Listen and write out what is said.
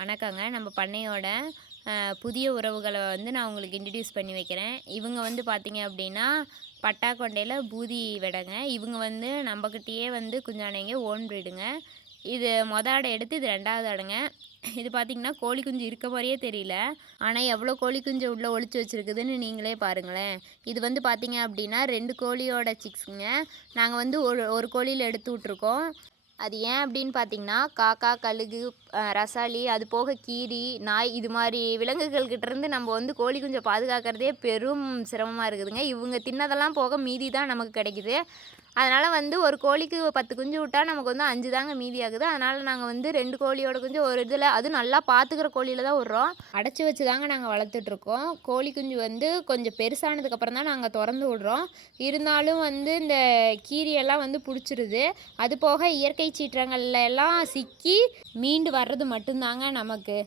வணக்கங்க. நம்ம பண்ணையோட புதிய உறவுகளை வந்து நான் உங்களுக்கு இன்ட்ரடியூஸ் பண்ணி வைக்கிறேன். இவங்க வந்து பார்த்தீங்க அப்படின்னா பட்டாக்கொண்டையில் பூதி விடங்க. இவங்க வந்து நம்மக்கிட்டேயே வந்து குஞ்சானைங்க ஓன் ப்ரீடுங்க இது மொத ஆடை எடுத்து இது ரெண்டாவது ஆடுங்க. இது பார்த்தீங்கன்னா கோழி குஞ்சு இருக்க மாதிரியே தெரியல. ஆனால் எவ்வளோ கோழி குஞ்சு உள்ளே ஒழிச்சு வச்சுருக்குதுன்னு நீங்களே பாருங்களேன். இது வந்து பார்த்தீங்க அப்படின்னா ரெண்டு கோழியோட சிக்ஸுங்க நாங்கள் வந்து ஒரு ஒரு கோழியில் எடுத்து விட்ருக்கோம் அது ஏன் அப்படின்னு பார்த்தீங்கன்னா காக்கா கழுகு ரசாலி அது போக கீரி நாய் இது மாதிரி விலங்குகள்கிட்ட இருந்து நம்ம வந்து கோழி குஞ்சை பாதுகாக்கிறதே பெரும் சிரமமாக இருக்குதுங்க. இவங்க தின்னதெல்லாம் போக மீதி தான் நமக்கு கிடைக்குது. அதனால் வந்து ஒரு கோழிக்கு பத்து குஞ்சு விட்டால் நமக்கு வந்து அஞ்சு தாங்க மீதி ஆகுது. அதனால் நாங்கள் வந்து ரெண்டு கோழியோட குஞ்சு ஒரு இதில் அதுவும் நல்லா பார்த்துக்கிற கோழியில் தான் விட்றோம். அடைச்சி வச்சு தாங்க நாங்கள் வளர்த்துட்ருக்கோம் கோழி குஞ்சு வந்து கொஞ்சம் பெருசானதுக்கப்புறம் தான் நாங்கள் திறந்து விட்றோம். இருந்தாலும் வந்து இந்த கீரியெல்லாம் வந்து பிடிச்சிருது. அது போக இயற்கை சீற்றங்கள்ல எல்லாம் சிக்கி மீண்டு வர்றது மட்டும்தாங்க நமக்கு.